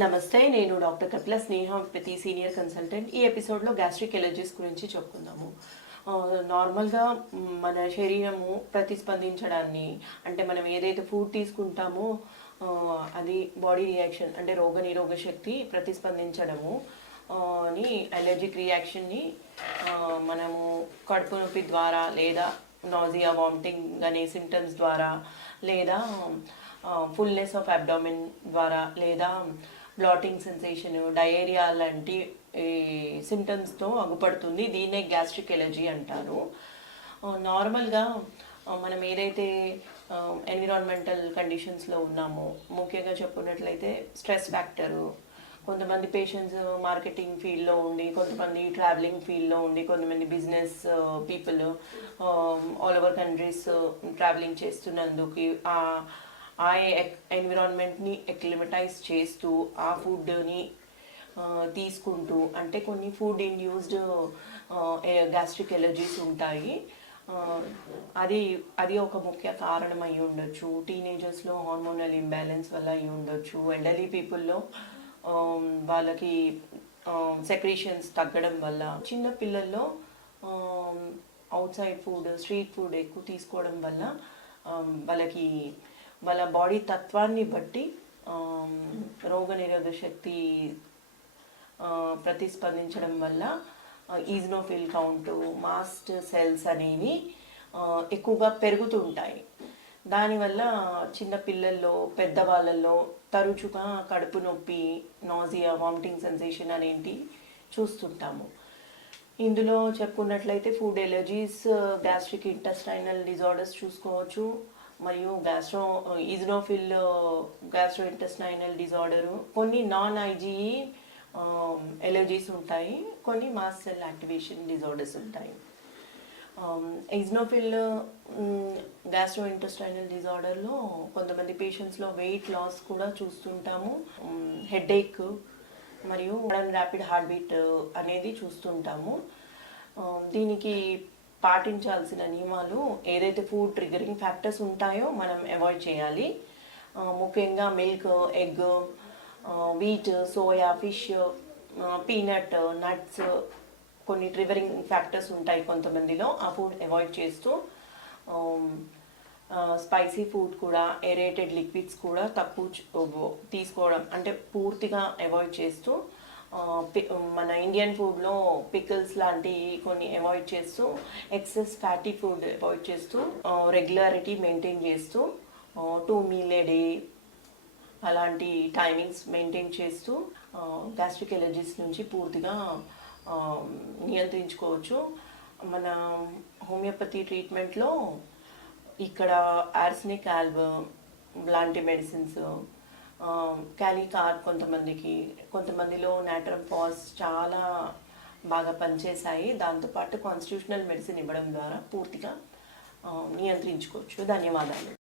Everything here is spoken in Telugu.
నమస్తే నేను డాక్టర్ కపిల స్నేహ ప్రతి సీనియర్ కన్సల్టెంట్. ఈ ఎపిసోడ్లో గ్యాస్ట్రిక్ ఎలర్జీస్ గురించి చెప్పుకుందాము. నార్మల్గా మన శరీరము ప్రతిస్పందించడాన్ని అంటే మనం ఏదైతే ఫుడ్ తీసుకుంటామో అది బాడీ రియాక్షన్ అంటే రోగ నిరోగ శక్తి ప్రతిస్పందించడము ని అని అలర్జిక్ రియాక్షన్ని మనము కడుపు నొప్పి ద్వారా లేదా నాజియా వామిటింగ్ అనే సిమ్టమ్స్ ద్వారా లేదా ఫుల్నెస్ ఆఫ్ అబ్డామిన్ ద్వారా లేదా బ్లాటింగ్ సెన్సేషన్ డయేరియా లాంటి సిమ్టమ్స్తో అగుపడుతుంది. దీన్నే గ్యాస్ట్రిక్ ఎలర్జీ అంటారు. నార్మల్గా మనం ఏదైతే ఎన్విరాన్మెంటల్ కండిషన్స్లో ఉన్నామో ముఖ్యంగా చెప్పుకున్నట్లయితే స్ట్రెస్ ఫ్యాక్టరు కొంతమంది పేషెంట్స్ మార్కెటింగ్ ఫీల్డ్లో ఉండి కొంతమంది ట్రావెలింగ్ ఫీల్డ్లో ఉండి కొంతమంది business people all over countries travelling చేస్తున్నందుకు ఆ ఎన్విరాన్మెంట్ని ఎక్లిమటైజ్ చేస్తూ ఆ ఫుడ్ని తీసుకుంటూ అంటే కొన్ని ఫుడ్ ఇండ్యూస్డ్ గ్యాస్ట్రిక్ ఎలర్జీస్ ఉంటాయి. అది అది ఒక ముఖ్య కారణం అయి ఉండొచ్చు. టీనేజర్స్లో హార్మోనల్ ఇంబ్యాలెన్స్ వల్ల అయి ఉండొచ్చు. ఎల్డర్లీ పీపుల్లో వాళ్ళకి సెక్రీషన్స్ తగ్గడం వల్ల. చిన్న పిల్లల్లో outside food street food ఎక్కువ తీసుకోవడం వల్ల వాళ్ళకి వాళ్ళ బాడీ తత్వాన్ని బట్టి రోగ నిరోధక శక్తి ప్రతిస్పందించడం వల్ల ఈజ్నోఫిల్ కౌంట్ మాస్ట్ సెల్స్ అనేవి ఎక్కువగా పెరుగుతుంటాయి దానివల్ల చిన్న పిల్లల్లో పెద్దవాళ్ళల్లో తరచుగా కడుపు నొప్పి నాజియా వామిటింగ్ సెన్సేషన్ అనేటి చూస్తుంటాము. ఇందులో చెప్పుకున్నట్లయితే food allergies gastric intestinal disorders చూసుకోవచ్చు. మరియు gastro eosinophil gastro intestinal disorder కొన్ని నాన్ ఐజీఈ ఎలర్జీస్ ఉంటాయి. కొన్ని మాస్ సెల్ యాక్టివేషన్ డిజార్డర్స్ ఉంటాయి. ఎగ్జినోఫిల్ గ్యాస్ట్రో ఇంటెస్టైనల్ డిజార్డర్లో కొంతమంది పేషెంట్స్లో వెయిట్ లాస్ కూడా చూస్తుంటాము. Um, హెడేక్ మరియు ర్యాపిడ్ హార్ట్ బీట్ అనేది చూస్తుంటాము. Um, దీనికి పాటించాల్సిన నియమాలు ఏదైతే ఫుడ్ ట్రిగరింగ్ ఫ్యాక్టర్స్ ఉంటాయో మనం అవాయిడ్ చేయాలి. ముఖ్యంగా milk egg wheat soya fish peanut nuts కొన్ని ట్రిగరింగ్ ఫ్యాక్టర్స్ ఉంటాయి కొంతమందిలో. ఆ ఫుడ్ అవాయిడ్ చేస్తూ స్పైసీ ఫుడ్ కూడా ఎరేటెడ్ లిక్విడ్స్ కూడా తక్కువ తీసుకోవడం అంటే పూర్తిగా అవాయిడ్ చేస్తూ మన ఇండియన్ ఫుడ్లో పికిల్స్ లాంటివి కొన్ని అవాయిడ్ చేస్తూ ఎక్సెస్ ఫ్యాటీ ఫుడ్ అవాయిడ్ చేస్తూ రెగ్యులారిటీ మెయింటైన్ చేస్తూ టూ మీల్ ఏ డే అలాంటి టైమింగ్స్ మెయింటైన్ చేస్తూ గ్యాస్ట్రిక్ ఎలర్జీస్ నుంచి పూర్తిగా నియంత్రించుకోవచ్చు. మన హోమియోపతి ట్రీట్మెంట్లో ఇక్కడ ఆర్సినిక్ ఆల్బమ్ లాంటి మెడిసిన్స్ Um, క్యాలికార్ కొంతమందికి కొంతమందిలో నాట్రమ్ ఫాస్ చాలా బాగా పనిచేశాయి. దాంతోపాటు కాన్స్టిట్యూషనల్ మెడిసిన్ ఇవ్వడం ద్వారా పూర్తిగా um, నియంత్రించుకోవచ్చు. ధన్యవాదాలు.